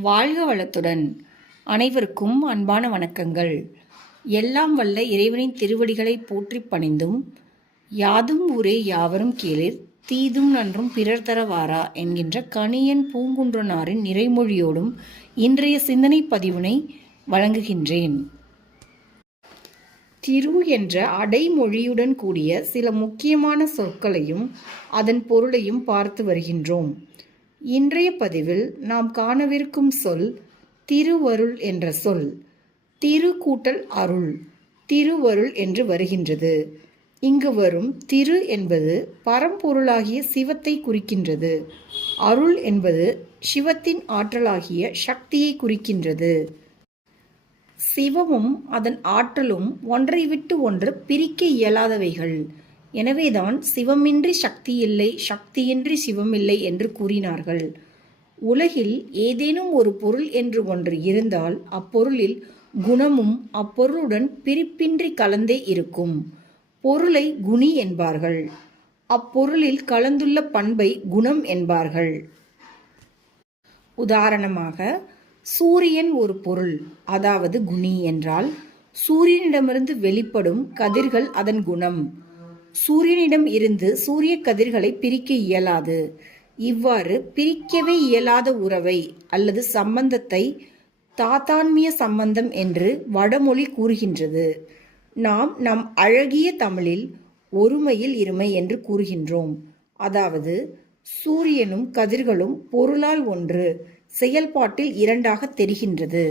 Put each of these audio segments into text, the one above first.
வாழ்க வளத்துடன். அனைவருக்கும் அன்பான வணக்கங்கள். எல்லாம் வல்ல இறைவனின் திருவடிகளை போற்றி பணிந்தும் யாதும் ஊரே யாவரும் கேளிர் தீதும் நன்றும் பிறர் தரவாரா என்கின்ற கணியன் பூங்குன்றனாரின் நிறைமொழியோடும் இன்றைய சிந்தனை பதிவினை வழங்குகின்றேன். திரு என்ற அடைமொழியுடன் கூடிய சில முக்கியமான சொற்களையும் அதன் பொருளையும் பார்த்து வருகின்றோம். இன்றைய பதிவில் நாம் காணவிருக்கும் சொல் திருவருள் என்ற சொல். திரு கூட்டல் அருள். திருவருள் என்று வருகின்றது. இங்கு வரும் திரு என்பது பரம்பொருளாகிய சிவத்தை குறிக்கின்றது. அருள் என்பது சிவத்தின் ஆற்றலாகிய சக்தியை குறிக்கின்றது. சிவமும் அதன் ஆற்றலும் ஒன்றை விட்டு ஒன்று பிரிக்க இயலாதவைகள். எனவேதான் சிவமின்றி சக்தி இல்லை சக்தியின்றி சிவமில்லை என்று கூறினார்கள். உலகில் ஏதேனும் ஒரு பொருள் என்று ஒன்று இருந்தால் அப்பொருளில் குணமும் அப்பொருளுடன் பிரிப்பின்றி கலந்தே இருக்கும். பொருளை குணி என்பார்கள். அப்பொருளில் கலந்துள்ள பண்பை குணம் என்பார்கள். உதாரணமாக சூரியன் ஒரு பொருள் அதாவது குணி என்றால் சூரியனிடமிருந்து வெளிப்படும் கதிர்கள் அதன் குணம். சூரியனிடம் இருந்து சூரிய கதிர்களை பிரிக்க இயலாது. இவ்வாறு பிரிக்கவே இயலாத உறவை அல்லது சம்பந்தத்தை தாத்தான்மிய சம்பந்தம் என்று வடமொழி கூறுகின்றது. நாம் நம் அழகிய தமிழில் ஒருமையில் இருமை என்று கூறுகின்றோம். அதாவது சூரியனும் கதிர்களும் பொருளால் ஒன்று செயல்பாட்டில் இரண்டாக தெரிகின்றது.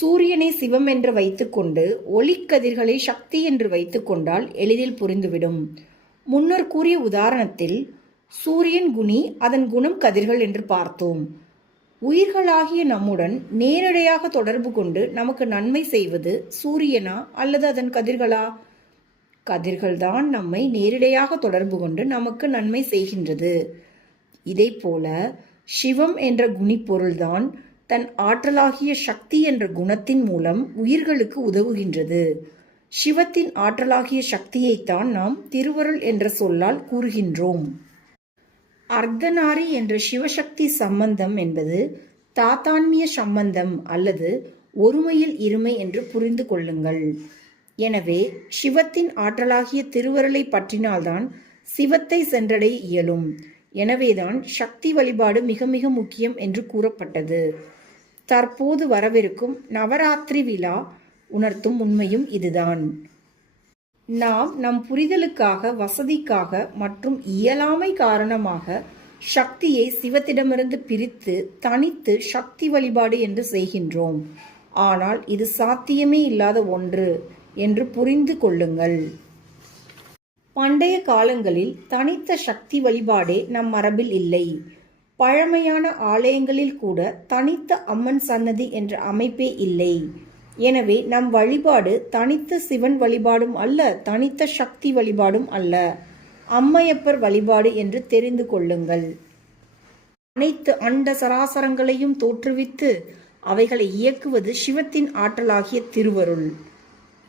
சூரியனை சிவம் என்று வைத்துக்கொண்டு ஒளிக்கதிர்களை சக்தி என்று வைத்துக்கொண்டால் எளிதில் புரிந்துவிடும். முன்னர் கூறிய உதாரணத்தில் சூரியன் குணி அதன் குணம் கதிர்கள் என்று பார்த்தோம். உயிர்களாகிய நம்முடன் நேரடியாக தொடர்பு கொண்டு நமக்கு நன்மை செய்வது சூரியனா அல்லது அதன் கதிர்களா? கதிர்கள்தான் நம்மை நேரடியாக தொடர்பு கொண்டு நமக்கு நன்மை செய்கின்றது. இதைப்போல சிவம் என்ற குணிப்பொருள்தான் தன் ஆற்றலாகிய சக்தி என்ற குணத்தின் மூலம் உயிர்களுக்கு உதவுகின்றது. சிவத்தின் ஆற்றலாகிய சக்தியைத்தான் நாம் திருவருள் என்ற சொல்லால் கூறுகின்றோம். அர்த்தநாரி என்ற சிவசக்தி சம்பந்தம் என்பது தாத்தான்மிய சம்பந்தம் அல்லது ஒருமையில் இருமை என்று புரிந்து கொள்ளுங்கள். எனவே சிவத்தின் ஆற்றலாகிய திருவருளை பற்றினால்தான் சிவத்தை சென்றடைய இயலும். எனவேதான் சக்தி வழிபாடு மிக மிக முக்கியம் என்று கூறப்பட்டது. தற்போது வரவிருக்கும் நவராத்திரி விழா உணர்த்தும் உண்மையும் இதுதான். நாம் நம் புரிதலுக்காக வசதிக்காக மற்றும் இயலாமை காரணமாக சக்தியை சிவத்திடமிருந்து பிரித்து தனித்து சக்தி வழிபாடு என்று செய்கின்றோம். ஆனால் இது சாத்தியமே இல்லாத ஒன்று என்று புரிந்து கொள்ளுங்கள். பண்டைய காலங்களில் தனித்த சக்தி வழிபாடே நம் மரபில் இல்லை. பழமையான ஆலயங்களில் கூட தனித்த அம்மன் சன்னதி என்ற அமைப்பே இல்லை. எனவே நம் வழிபாடு தனித்த சிவன் வழிபாடும் அல்ல தனித்த சக்தி வழிபாடும் அல்ல. அம்மையப்பர் வழிபாடு என்று தெரிந்து கொள்ளுங்கள். அனைத்து அண்ட சராசரங்களையும் தோற்றுவித்து அவைகளை இயக்குவது சிவத்தின் ஆற்றலாகிய திருவருள்.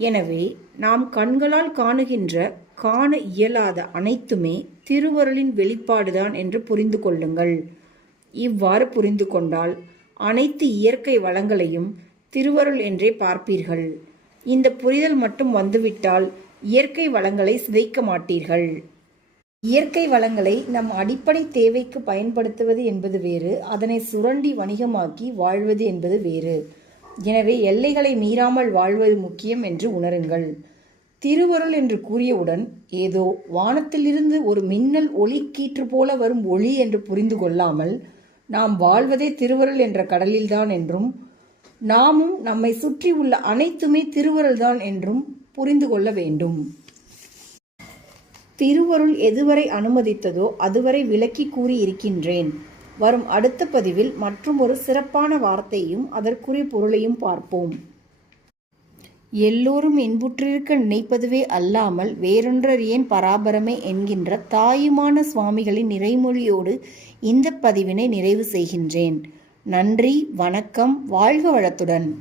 எனவே நாம் கண்களால் காணுகின்ற காண இயலாத அனைத்துமே திருவருளின் வெளிப்பாடுதான் என்று புரிந்து கொள்ளுங்கள். இவ்வாறு புரிந்து கொண்டால் அனைத்து இயற்கை வளங்களையும் திருவருள் என்றே பார்ப்பீர்கள். இந்த புரிதல் மட்டும் வந்துவிட்டால் இயற்கை வளங்களை சிதைக்க மாட்டீர்கள். இயற்கை வளங்களை நம் அடிப்படை தேவைக்கு பயன்படுத்துவது என்பது வேறு அதனை சுரண்டி வணிகமாக்கி வாழ்வது என்பது வேறு. எனவே எல்லைகளை மீறாமல் வாழ்வது முக்கியம் என்று உணருங்கள். திருவருள் என்று கூறியவுடன் ஏதோ வானத்திலிருந்து ஒரு மின்னல் ஒளி கீற்று போல வரும் ஒளி என்று புரிந்து கொள்ளாமல் நாம் வாழ்வதே திருவருள் என்ற கடலில்தான் என்றும் நாமும் நம்மை சுற்றி உள்ள அனைத்துமே திருவருள்தான் என்றும் புரிந்து கொள்ள வேண்டும். திருவருள் எதுவரை அனுமதித்ததோ அதுவரை விளக்கி கூறி இருக்கின்றேன் வரும் அடுத்த பதிவில் மற்றும் ஒரு சிறப்பான வார்த்தையும் அதற்குரிய பொருளையும் பார்ப்போம். எல்லோரும் இன்புற்றிருக்க நினைப்பதுவே அல்லாமல் வேறொன்றர் ஏன் பராபரமே என்கின்ற தாயுமான சுவாமிகளின் நிறைமொழியோடு இந்த பதிவினை நிறைவு செய்கின்றேன். நன்றி வணக்கம் வாழ்க வளத்துடன்.